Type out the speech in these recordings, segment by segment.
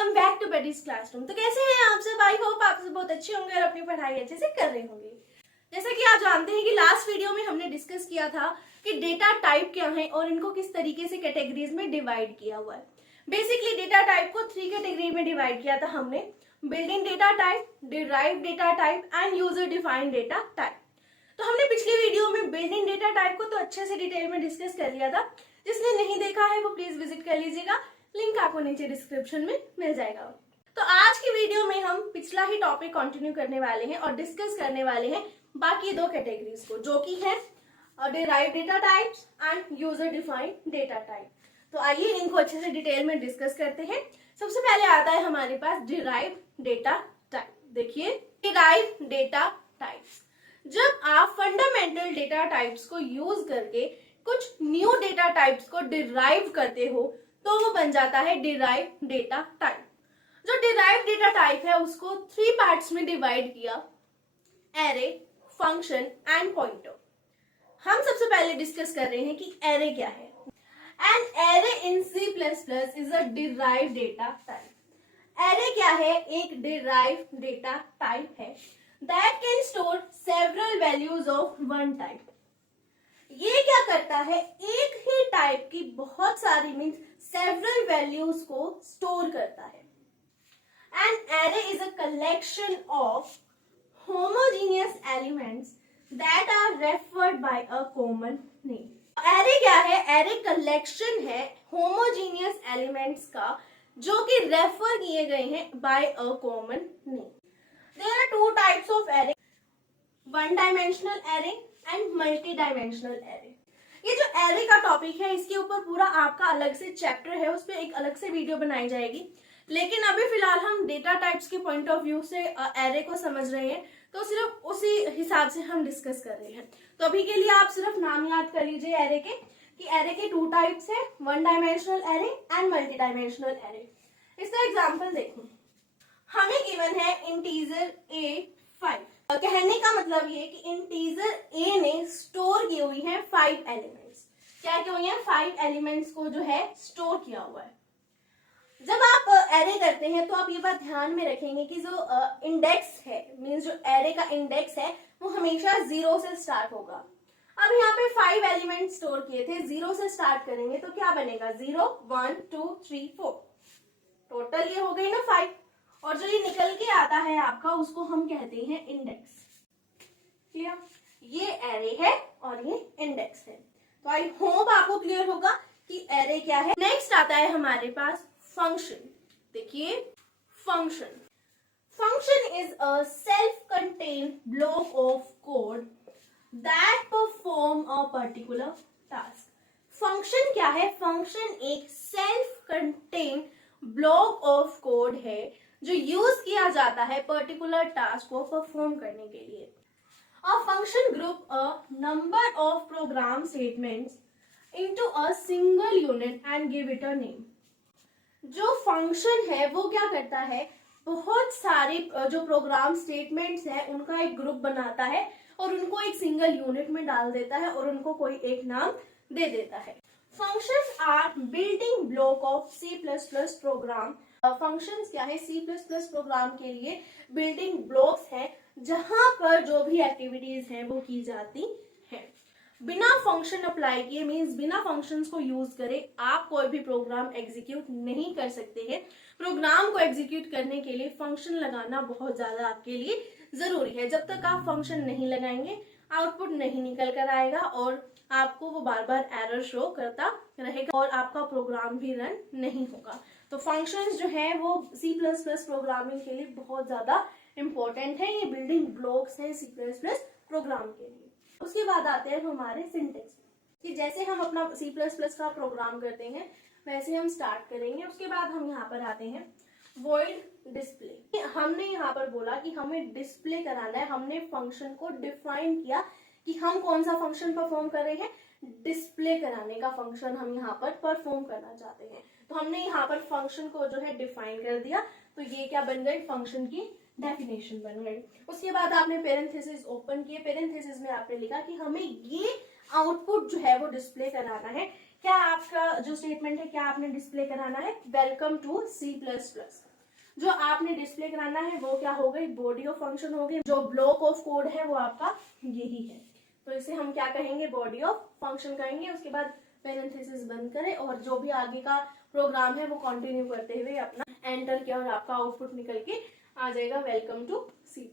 Welcome back to Betty's classroom. तो कैसे हैं आप सब? आई होप आप सब बहुत अच्छे होंगे और अपनी पढ़ाई अच्छे से कर रहे होंगे। जैसा कि आप जानते हैं कि लास्ट वीडियो में हमने डिस्कस किया था कि डेटा टाइप क्या है और इनको किस तरीके से कैटेगरीज में डिवाइड किया हुआ है। बेसिकली डेटा टाइप को 3 कैटेगरी में डिवाइड किया था हमने, built in data type, derived data type and user defined data type. तो हमने पिछली वीडियो में बिल्ट इन डेटा टाइप को तो अच्छे से डिटेल में डिस्कस कर लिया था। जिसने नहीं देखा है वो प्लीज विजिट कर लीजिएगा, लिंक आपको नीचे डिस्क्रिप्शन में मिल जाएगा। तो आज की वीडियो में हम पिछला ही टॉपिक कंटिन्यू करने वाले हैं और डिस्कस करने वाले हैं बाकी 2 कैटेगरीज को, जो कि है derived data types and user defined data type. तो आइए इनको अच्छे से डिटेल में डिस्कस करते हैं। सबसे पहले आता है हमारे पास डिराइव्ड डेटा टाइप। देखिए, डिराइव्ड डेटा टाइप्स, जब आप फंडामेंटल डेटा टाइप्स को यूज करके कुछ न्यू डेटा टाइप्स को डिराइव करते हो तो वो बन जाता है डिराइव्ड डेटा टाइप। जो डिराइव्ड डेटा टाइप है उसको 3 पार्ट्स में डिवाइड किया, एरे, फंक्शन एंड पॉइंटर। हम सबसे पहले डिस्कस कर रहे हैं कि एरे क्या है। An array in C++ is a derived data type. Array क्या है? एक डिराइव्ड डेटा टाइप है that can store several values of one type. ये क्या करता है? एक ही टाइप की बहुत सारी मीन्स सेवरल वैल्यूज को स्टोर करता है। An array is a collection of homogeneous elements that are referred by a common name. Array क्या है? एरे कलेक्शन है होमोजीनियस एलिमेंट्स का जो कि रेफर किए गए हैं by a common name. There are 2 types of array, one dimensional array and multi dimensional array। ये जो array का टॉपिक है इसके ऊपर पूरा आपका अलग से चैप्टर है, उस पर एक अलग से वीडियो बनाई जाएगी। लेकिन अभी फिलहाल हम डेटा टाइप्स के पॉइंट ऑफ व्यू से array को समझ रहे हैं, तो सिर्फ उसी हिसाब से हम डिस्कस कर रहे हैं। तो अभी के लिए आप सिर्फ नाम याद कर लीजिए array के, कि array के 2 टाइप्स है, one dimensional array and multi dimensional array। इसका एग्जाम्पल देखो, हमें गिवन है इंटीजर A5। कहने का मतलब ये कि इंटीजर A ने स्टोर की हुई है 5 एलिमेंट्स। क्या की हुई है? 5 एलिमेंट्स को जो है स्टोर किया हुआ है। जब आप एरे करते हैं तो आप ये बात ध्यान में रखेंगे कि जो इंडेक्स है, मींस जो एरे का इंडेक्स है वो हमेशा 0 से स्टार्ट होगा। अब यहाँ पे 5 एलिमेंट स्टोर किए थे, 0 से स्टार्ट करेंगे तो क्या बनेगा? 0 1 2 3 4, टोटल ये हो गई ना 5। और जो ये निकल के आता है आपका उसको हम कहते हैं इंडेक्स। क्लियर? ये एरे है और ये इंडेक्स है। तो आई होप आपको क्लियर होगा कि एरे क्या है। नेक्स्ट आता है हमारे पास फंक्शन। देखिए, function is a self contained block of code that perform a particular task. Function क्या है? फंक्शन एक self contained block of code है जो यूज किया जाता है पर्टिकुलर टास्क को परफॉर्म करने के लिए। A function group a number of program statements into a single unit and give it a name. जो फंक्शन है वो क्या करता है? बहुत सारे जो प्रोग्राम स्टेटमेंट्स हैं उनका एक ग्रुप बनाता है और उनको एक सिंगल यूनिट में डाल देता है और उनको कोई एक नाम दे देता है। Functions are building block of C++ program. Functions क्या है? C++ प्रोग्राम के लिए बिल्डिंग ब्लॉक्स हैं जहां पर जो भी एक्टिविटीज हैं वो की जाती है। बिना फंक्शन अप्लाई किए, मींस बिना फंक्शंस को यूज करे आप कोई भी प्रोग्राम एग्जीक्यूट नहीं कर सकते हैं। प्रोग्राम को एग्जीक्यूट करने के लिए फंक्शन लगाना बहुत ज्यादा आपके लिए जरूरी है। जब तक आप फंक्शन नहीं लगाएंगे आउटपुट नहीं निकल कर आएगा और आपको वो बार बार एरर शो करता रहेगा और आपका प्रोग्राम भी रन नहीं होगा। तो फंक्शंस जो है वो C++ प्रोग्रामिंग के लिए बहुत ज्यादा इंपॉर्टेंट है। ये बिल्डिंग ब्लॉक्स हैं C++ प्रोग्राम के लिए। उसके बाद आते हैं हमारे सिंटेक्स, कि जैसे हम अपना C++ का प्रोग्राम करते हैं वैसे हम स्टार्ट करेंगे। उसके बाद हम यहाँ पर आते हैं वॉइड डिस्प्ले। हमने यहाँ पर बोला कि हमें डिस्प्ले कराना है। हमने फंक्शन को डिफाइन किया कि हम कौन सा फंक्शन परफॉर्म कर रहे हैं, डिस्प्ले कराने का फंक्शन हम यहाँ पर परफॉर्म करना चाहते हैं। तो हमने यहाँ पर फंक्शन को जो है डिफाइन कर दिया, तो ये क्या बन गई? फंक्शन की डेफिनेशन बन गई। उसके बाद आपने पेरेंथेसिस ओपन किए, पेरेंथेसिस में आपने लिखा कि हमें ये आउटपुट जो है वो डिस्प्ले कराना है। क्या आपका जो स्टेटमेंट है क्या आपने डिस्प्ले कराना है? Welcome to C++। जो आपने डिस्प्ले कराना है वो क्या हो गई, बॉडी ऑफ फंक्शन हो गई। जो ब्लॉक ऑफ कोड है वो आपका यही है, तो इसे हम क्या कहेंगे, बॉडी ऑफ फंक्शन कहेंगे। उसके बाद पैरेंथेसिस बंद करें और जो भी आगे का प्रोग्राम है वो कंटिन्यू करते हुए अपना एंटर किया और आपका आउटपुट निकल के आ जाएगा, वेलकम टू C++।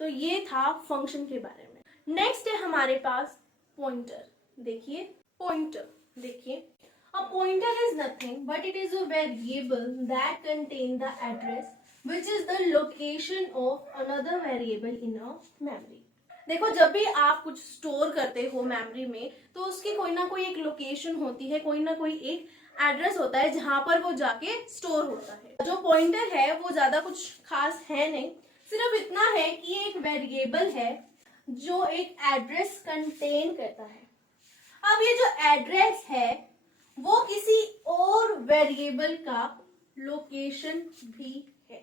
तो ये था फंक्शन के बारे में। नेक्स्ट है हमारे पास पॉइंटर। देखिए पॉइंटर, देखिए a pointer is nothing but it is a variable that contain the address which is the location of another variable in a memory। देखो जब भी आप कुछ स्टोर करते हो मेमोरी में तो उसकी कोई ना कोई एक लोकेशन होती है, कोई ना कोई एक एड्रेस होता है जहां पर वो जाके स्टोर होता है। जो पॉइंटर है वो ज्यादा कुछ खास है नहीं, सिर्फ इतना है कि ये एक वेरिएबल है जो एक एड्रेस कंटेन करता है। अब ये जो एड्रेस है वो किसी और वेरिएबल का लोकेशन भी है।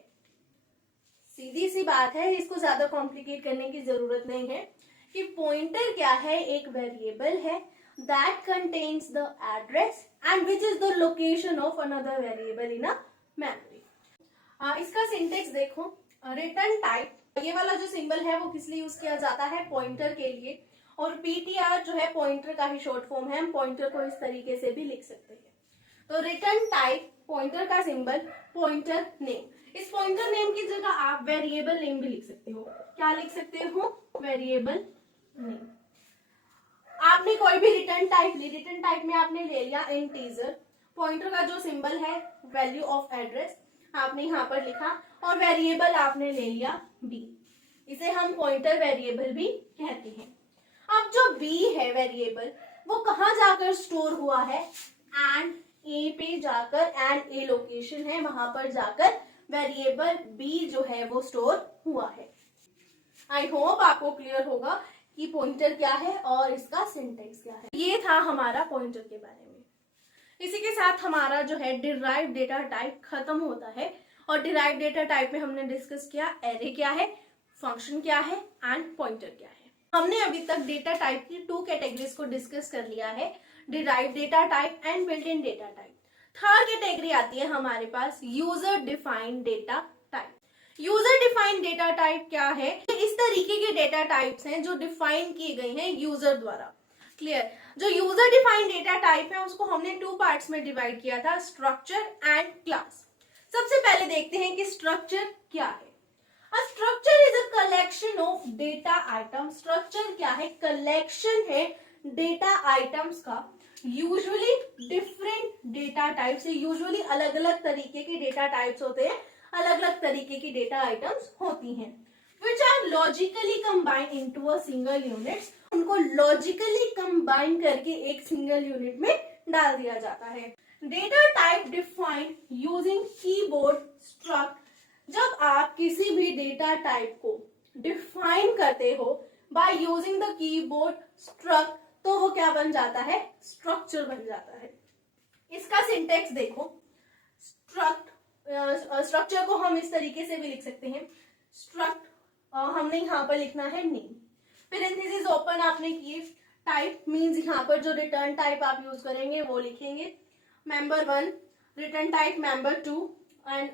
सीधी सी बात है, इसको ज्यादा कॉम्प्लिकेट करने की जरूरत नहीं है कि पॉइंटर क्या है, एक वेरिएबल है that contains the address and which is the location of another variable in a memory। इसका सिंटेक्स देखो, रिटर्न टाइप, ये वाला जो सिंबल है वो किस लिए यूज किया जाता है, पॉइंटर के लिए, और ptr जो है पॉइंटर का ही शॉर्ट फॉर्म है, हम पॉइंटर को इस तरीके से भी लिख सकते हैं। तो रिटर्न टाइप, पॉइंटर का सिंबल, पॉइंटर नेम। इस पॉइंटर नेम की जगह आप वेरिएबल नेम भी लिख सकते हो। क्या लिख सकते हो, वेरिएबल नेम। आपने कोई भी रिटर्न टाइप ली, रिटर्न टाइप में आपने ले लिया इंटीजर, पॉइंटर का जो सिंबल है वैल्यू ऑफ एड्रेस आपने यहाँ पर लिखा, और वेरिएबल आपने ले लिया b, इसे हम पॉइंटर वेरिएबल भी कहते हैं। अब जो b है वेरिएबल वो कहाँ जाकर स्टोर हुआ है, एंड a पे जाकर, एंड a लोकेशन है वहां पर जाकर वेरिएबल b जो है वो स्टोर हुआ है। आई होप आपको क्लियर होगा कि पॉइंटर क्या है और इसका सिंटेक्स क्या है। ये था हमारा पॉइंटर के बारे में। इसी के साथ हमारा जो है डिराइव डेटा टाइप खत्म होता है, और डिराइव डेटा टाइप में हमने डिस्कस किया एरे क्या है, फंक्शन क्या है एंड पॉइंटर क्या है। हमने अभी तक डेटा टाइप की 2 कैटेगरीज को डिस्कस कर लिया है, derive data type and built in data type. Third category आती है हमारे पास user defined data type. User defined data type क्या है, इस तरीके के डेटा टाइप्स हैं जो डिफाइन किए गए हैं यूजर द्वारा। क्लियर। जो यूजर डिफाइंड डेटा टाइप है उसको हमने 2 पार्ट्स में डिवाइड किया था, स्ट्रक्चर एंड क्लास। सबसे पहले देखते हैं कि स्ट्रक्चर क्या है। A structure is a collection of data items। Structure क्या है, कलेक्शन है डेटा आइटम्स का, यूजुअली डिफरेंट डेटा टाइप से, यूजुअली अलग अलग तरीके के डेटा टाइप्स होते हैं, अलग अलग तरीके की डेटा आइटम्स होती हैं, which are logically combined into a single units। उनको लॉजिकली कंबाइन करके एक सिंगल यूनिट में डाल दिया जाता है। Data type defined using keyboard struct. जब आप किसी भी डेटा टाइप को डिफाइन करते हो by using the keyboard struct, तो वो क्या बन जाता है, स्ट्रक्चर बन जाता है। इसका सिंटेक्स देखो, स्ट्रक्चर को हम इस तरीके से भी लिख सकते हैं, स्ट्रक्ट हमने यहाँ पर लिखना है नेम, पैरेंथेसिस ओपन आपने किए, टाइप मींस यहाँ पर जो रिटर्न टाइप आप यूज करेंगे वो लिखेंगे, member 1 return type, member 2 and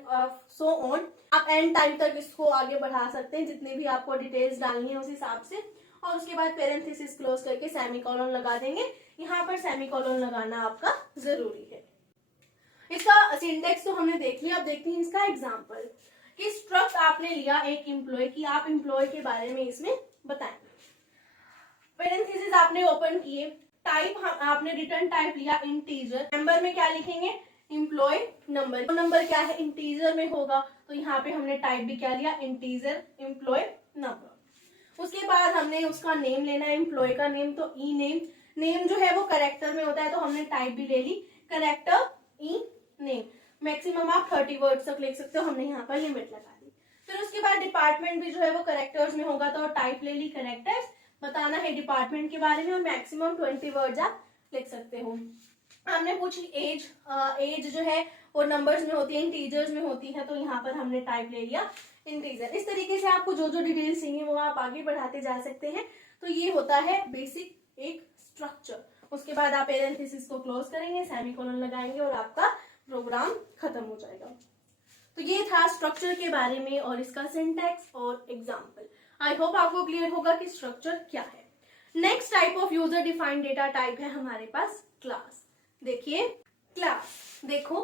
so on. आप एंड टाइम तक इसको आगे बढ़ा सकते हैं, जितने भी आपको डिटेल्स डालनी है उस हिसाब से, और उसके बाद पैरेंथेसिस क्लोज करके सेमीकोलन लगा देंगे। यहाँ पर सेमीकोलन लगाना आपका जरूरी है। इसका सिंटेक्स तो हमने देख लिया, अब देखते हैं इसका एग्जाम्पल कि स्ट्रक्ट आपने लिया एक एम्प्लॉय की, आप एम्प्लॉय के बारे में इसमें बताएंगे। पैरेंथेसिस आपने ओपन किए, टाइप आपने रिटर्न टाइप लिया इंटीजर, नंबर में क्या लिखेंगे, एम्प्लॉय नंबर, नंबर क्या है इंटीजर में होगा, तो यहाँ पे हमने टाइप भी क्या लिया, इंटीजर एम्प्लॉय नंबर। उसके बाद हमने उसका नेम लेना है, एम्प्लॉय का नेम, तो ई नेम, नेम जो है वो कैरेक्टर में होता है तो हमने टाइप भी ले ली, कैरेक्टर ई नेम। मैक्सिमम आप 30 वर्ड्स तक लिख सकते हो, हमने यहाँ पर लिमिट लगा दी। फिर उसके बाद डिपार्टमेंट भी जो है वो कैरेक्टर्स में होगा, तो टाइप ले ली कैरेक्टर्स, बताना है डिपार्टमेंट के बारे में, और मैक्सिमम 20 वर्ड्स आप लिख सकते हो। हमने पूछी एज, एज जो है वो नंबर्स में होती है, इंटीजर्स में होती है, तो यहाँ पर हमने टाइप ले लिया इंटीजर। इस तरीके से आपको जो जो डिटेल्स चाहिए वो आप आगे बढ़ाते जा सकते हैं। तो ये होता है बेसिक एक स्ट्रक्चर। उसके बाद आप पैरेंथेसिस को क्लोज करेंगे, सेमीकोलन लगाएंगे और आपका प्रोग्राम खत्म हो जाएगा। तो ये था स्ट्रक्चर के बारे में और इसका सिंटैक्स और एग्जाम्पल। आई होप आपको क्लियर होगा कि स्ट्रक्चर क्या है। Next type of user defined data type है हमारे पास क्लास। देखिए क्लास, देखो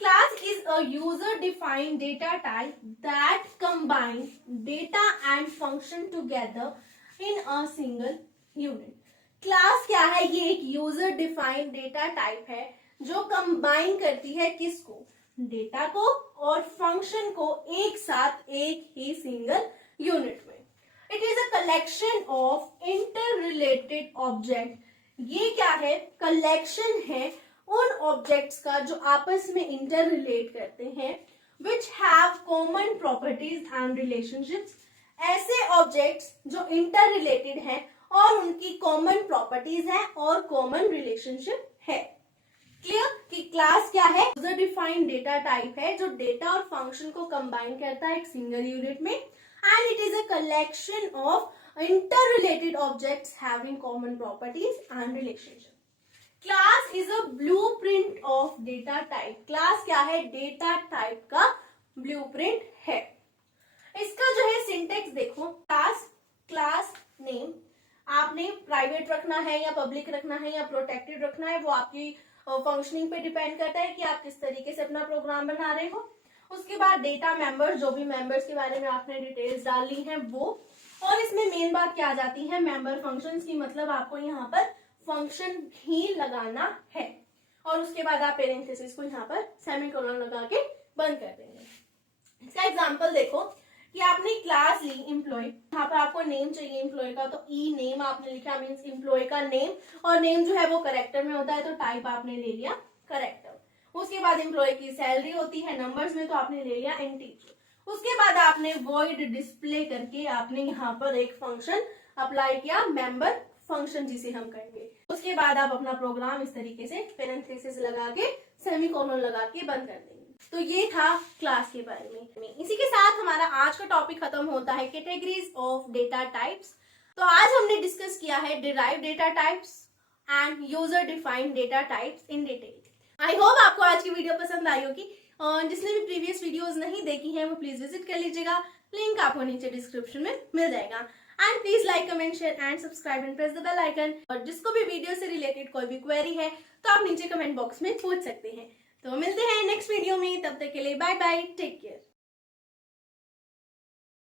class is a user defined data type that combine data and function together in a single unit. Class क्या है? ये एक यूजर डिफाइंड डेटा टाइप है जो कंबाइन करती है किसको? डेटा को और फंक्शन को एक साथ एक ही सिंगल यूनिट में। It is a collection of inter related object. ये क्या है? कलेक्शन है उन ऑब्जेक्ट्स का जो आपस में इंटर रिलेट करते हैं, which have common properties and relationships. ऐसे ऑब्जेक्ट्स जो इंटर रिलेटेड हैं और उनकी कॉमन प्रॉपर्टीज है और कॉमन रिलेशनशिप है। क्लियर कि क्लास क्या है? यूजर डिफाइंड डेटा टाइप है जो डेटा और फंक्शन को कंबाइन करता है एक सिंगल यूनिट में, and it is a collection of interrelated objects having common properties and relationship. Class is a blueprint of data type. Class क्या है? डेटा टाइप का ब्लूप्रिंट है। इसका जो है सिंटेक्स देखो, क्लास नेम आपने प्राइवेट रखना है या पब्लिक रखना है या प्रोटेक्टेड रखना है, वो आपकी फंक्शनिंग पे डिपेंड करता है कि आप किस तरीके से अपना प्रोग्राम बना रहे हो। उसके बाद डेटा मेंबर्स, जो भी मेंबर्स के बारे में आपने डिटेल्स डालनी है वो, और इसमें मेन बात क्या आ जाती है? मेंबर फंक्शंस की, मतलब आपको यहाँ पर फंक्शन ही लगाना है और उसके बाद आप पेरेंथेसिस को यहाँ पर सेमीकोलन लगा के बंद कर देंगे। इसका एग्जांपल देखो कि आपने क्लास ली एम्प्लॉय, यहाँ पर आपको नेम चाहिए एम्प्लॉय का, तो ई नेम आपने लिखा, मीन्स एम्प्लॉय का नेम, और नेम जो है वो करेक्टर में होता है तो टाइप आपने ले लिया करेक्टर। उसके बाद एम्प्लॉय की सैलरी होती है नंबर्स में, तो आपने ले लिया इंटीजर। उसके बाद आपने वॉइड डिस्प्ले करके आपने यहाँ पर एक फंक्शन अप्लाई किया, मेंबर फंक्शन जिसे हम कहेंगे। उसके बाद आप अपना प्रोग्राम इस तरीके से पेरेंथेसिस लगा के सेमीकोलन लगा के बंद कर देंगे। तो ये था क्लास के बारे में। इसी के साथ हमारा आज का टॉपिक खत्म होता है, कैटेगरीज ऑफ डेटा टाइप्स। तो आज हमने डिस्कस किया है derived data types and user defined data types in detail. I hope आपको आज की वीडियो पसंद आई होगी। जिसने भी प्रीवियस वीडियोस नहीं देखी हैं वो प्लीज विजिट कर लीजिएगा, लिंक आपको नीचे डिस्क्रिप्शन में मिल जाएगा। And please like, comment, share and subscribe and press the bell icon. और जिसको भी वीडियो से रिलेटेड कोई भी क्वेरी है तो आप नीचे कमेंट बॉक्स में पूछ सकते हैं। तो मिलते हैं नेक्स्ट वीडियो में, तब तक के लिए बाय बाय, टेक केयर।